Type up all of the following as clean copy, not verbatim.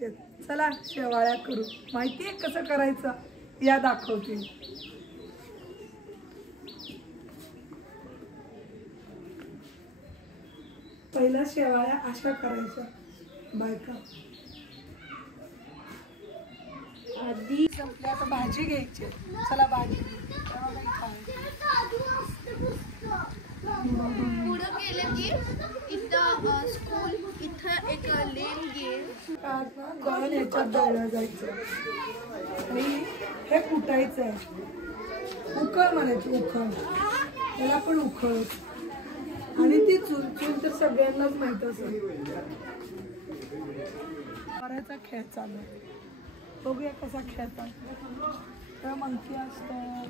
करायचे. चला शेवाळ्या करू. माहिती आहे कसं करायचं? या दाखवते. पहिला शेवाळ्या अशा करायच्या बायका. आधी संपल्या तर भाजी घ्यायची. चला भाजी पुढं गेलं की इथं स्कूल, इथं एक लेन गेम गळण याच्यात दळलं जायचं आणि हे कुटायचं आहे. उखळ म्हणायची, उखळ. त्याला पण उखळ. आणि ती चूल तर सगळ्यांनाच माहित असेल. बरायचा खेळ चालू. बघूया कसा खेळतात. तर मंकी असतं,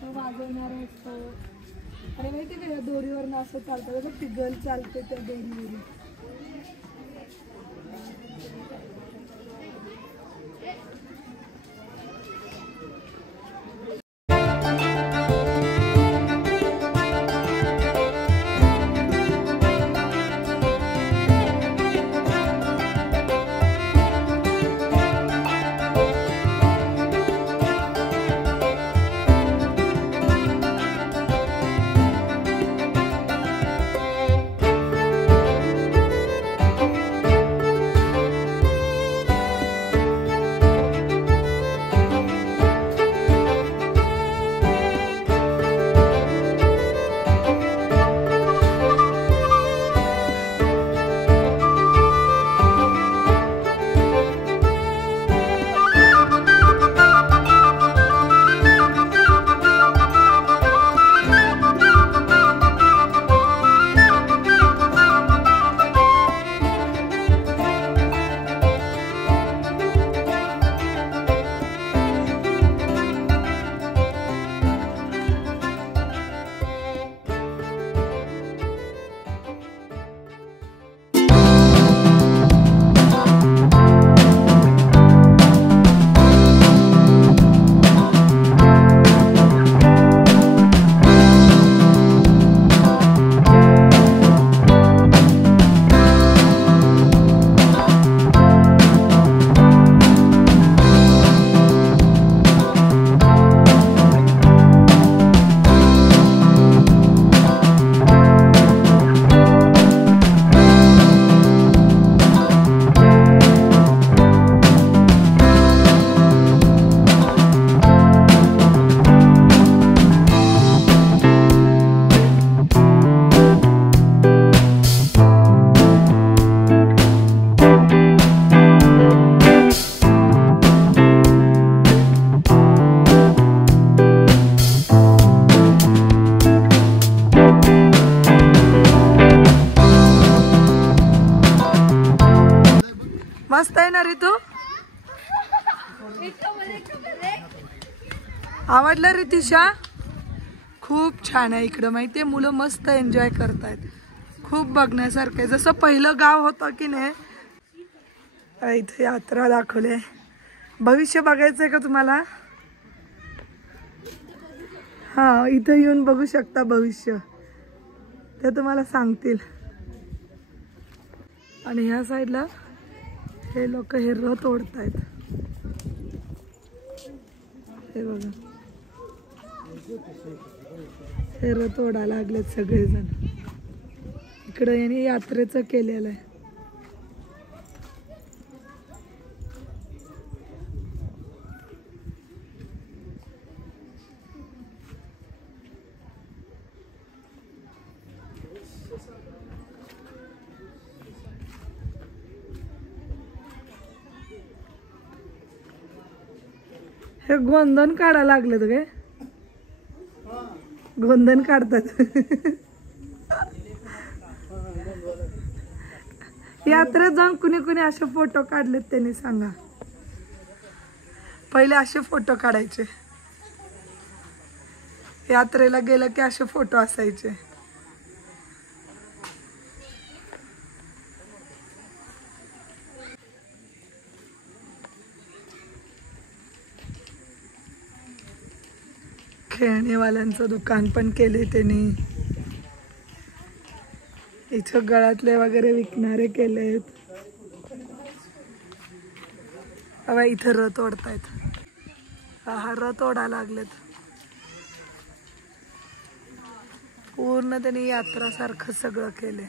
तो वाजवणार असतो. अरे माहिती का या दोरीवरनं असं चालतं तर ती चालते त्या दोरीवरून. मस्त आहे ना ऋतू? आवडलं रितिशा? खूप छान आहे इकडं. माहितीये मुलं मस्त एन्जॉय करतायत. खूप बघण्यासारखं आहे. जसं पहिलं गाव होतं की नाही. इथे यात्रा दाखवले. भविष्य बघायचंय का तुम्हाला? हा, इथे येऊन बघू शकता भविष्य. ते तुम्हाला सांगतील. आणि ह्या साईडला हे लोक हे रथ ओढतायत. हे बघा, हे रथ ओढायला लागलेत सगळेजण. इकडे यांनी यात्रेचं केलेलं आहे. हे गोंधन काढायला लागलेत गे. गोंधन काढतात. यात्रेत जाऊन कुणी कुणी असे फोटो काढलेत त्यांनी सांगा. पहिले असे फोटो काढायचे. यात्रेला गेलं की असे फोटो असायचे. खेळणेवाल्यांचं दुकान पण केले त्यांनी. इथं गळ्यातले वगैरे विकणारे केलेत. हवा इथं रथ ओढतायत. हा रथ ओढा लागलेत. पूर्ण त्यांनी यात्रा सारखं सगळं केलंय.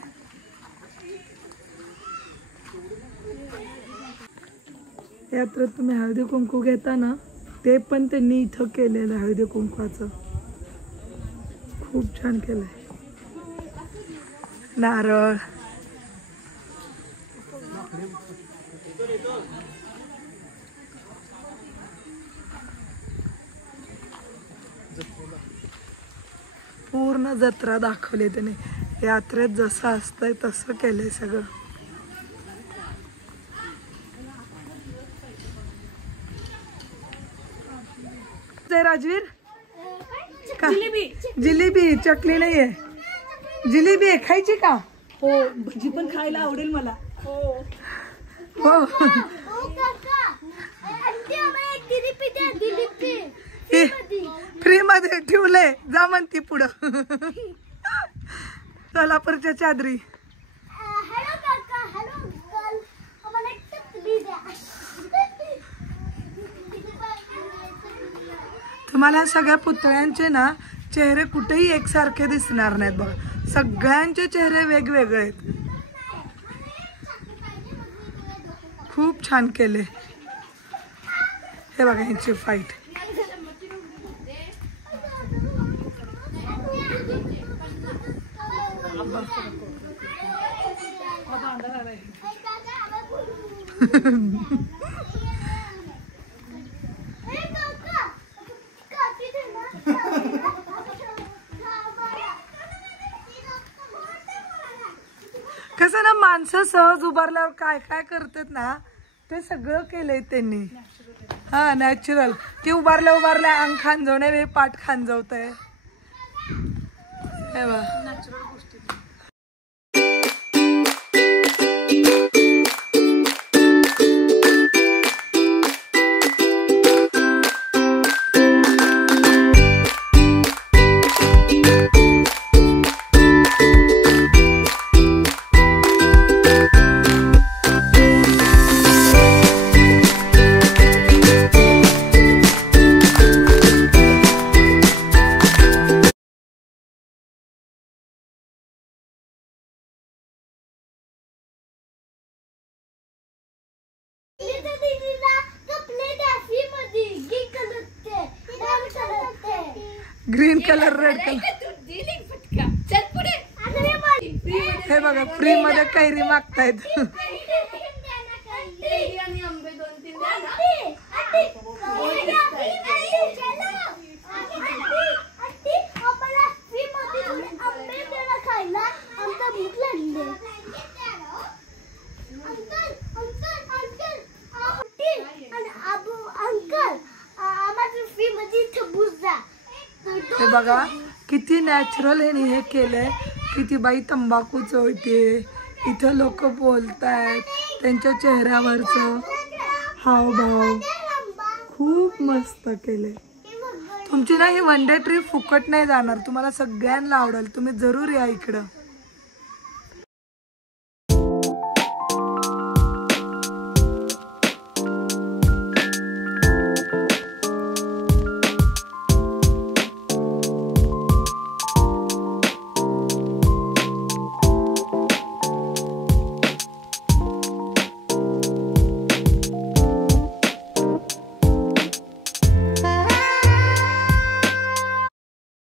यात्रेत तुम्ही हळदी कुंकू घेता ना, ते पण त्यांनी इथं केलेलं आहे. हळदी कुंकवाचं खूप छान केलंय. नारळ, पूर्ण जत्रा दाखवली त्याने. यात्रेत जसं असतंय तसं केलंय सगळं. जय राजवीर का? जिलेबी चकली नाहीये. जिलेबी आहे खायची का? हो, भजी पण खायला आवडेल मला. हो फ्री मध्ये ठेवलंय. जा म्हणती पुढं. सोलापूरच्या चादरी. तुम्हाला सगळ्या पुतळ्यांचे ना चेहरे कुठेही एकसारखे दिसणार नाहीत बघा. सगळ्यांचे चेहरे वेगवेगळे आहेत. खूप छान केले. हे बघा यांची फाईट. कसं ना माणसं सहज उभारल्यावर काय काय करतात ना ते सगळं केलंय त्यांनी. हा नॅचरल. ती उभारल्या उभारल्या अंग खांजवणे पाठ खांजवतंय. हे बघ ग्रीन कलर रेड कलर. हे बघा फ्री मध्ये कैरी मागतायत. हे बघा किती नॅचरल हे केलंय. किती बाई तंबाखू चोळते. इथं लोक बोलतायत. त्यांच्या चेहऱ्यावरचं हावभाव खूप मस्त केलंय. तुमची ना ही वन डे ट्रिप फुकट नाही जाणार. तुम्हाला सगळ्यांना आवडेल. तुम्ही जरूर या इकडं.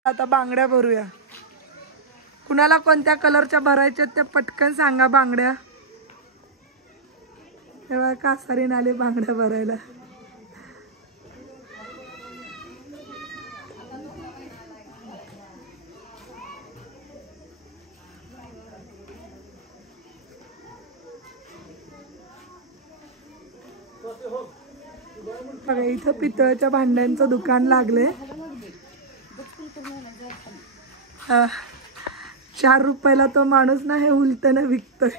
आता बांगड्या भरूया. कुणाला कोणत्या कलरच्या भरायच्या ते पटकन सांगा बांगड्या. तेव्हा कासारीन आले बांगड्या भरायला. बघा इथं पितळच्या भांड्यांचं दुकान लागले. 4 रुपयाला तो माणूस ना हे उलटनं विकतोय.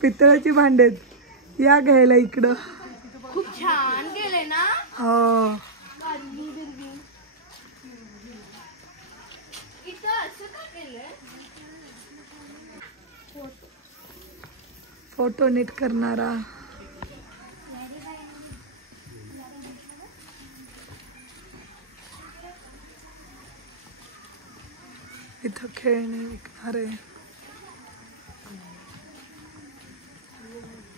पितळाची भांडेत या घ्यायला इकडं. खूप छान गेले ना. हो फोटो नीट करणारा. इथं खेळणे विकणारे.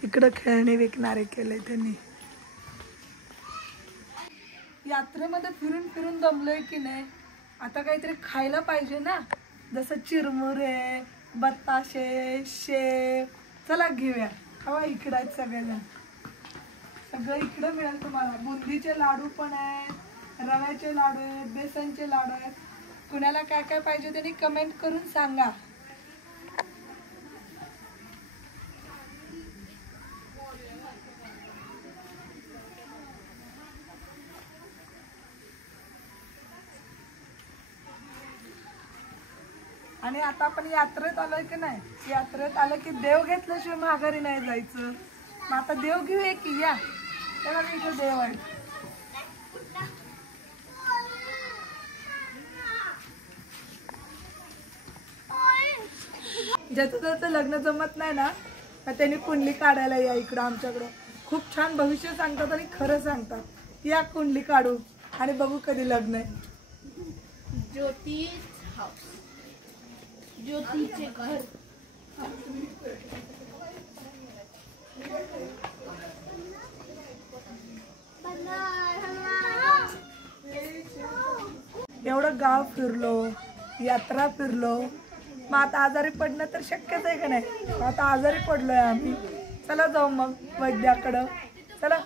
इकडं खेळणे विकणारे केले त्यांनी. यात्रेमध्ये फिरून फिरून दमलोय की नाही, आता काहीतरी खायला पाहिजे ना. जसं चिरमुरे, बताशे, शेव. चला घेऊया. हवा इकडं आहेत सगळेजण. सगळं इकडं मिळेल तुम्हाला. बुंदीचे लाडू पण आहेत, रव्याचे लाडू आहेत, बेसनचे लाडू आहेत. कुणाला काय काय पाहिजे त्यांनी कमेंट करून सांगा. आणि आता आपण यात्रेत आलोय की नाही, यात्रेत आलं की देव घेतल्याशिवाय माघारी नाही जायचं. मग आता देव घेऊया की. या तेव्हा इथं देव आहे. ज्याचं ज्याचं लग्न जमत नाही ना, तर त्यांनी कुंडली काढायला या इकडं आमच्याकडं. खूप छान भविष्य सांगतात आणि खरं सांगतात. या कुंडली काढू आणि बघू कधी लग्न आहे. ज्योतीच हाऊस, ज्योतीचे घर. एवढं गाव फिरलो, यात्रा फिरलो. मग आता आजारी पडणं तर शक्यच आहे का नाही. आता आजारी पडलोय आम्ही. चला जाऊ मग वैद्याकडं. चला.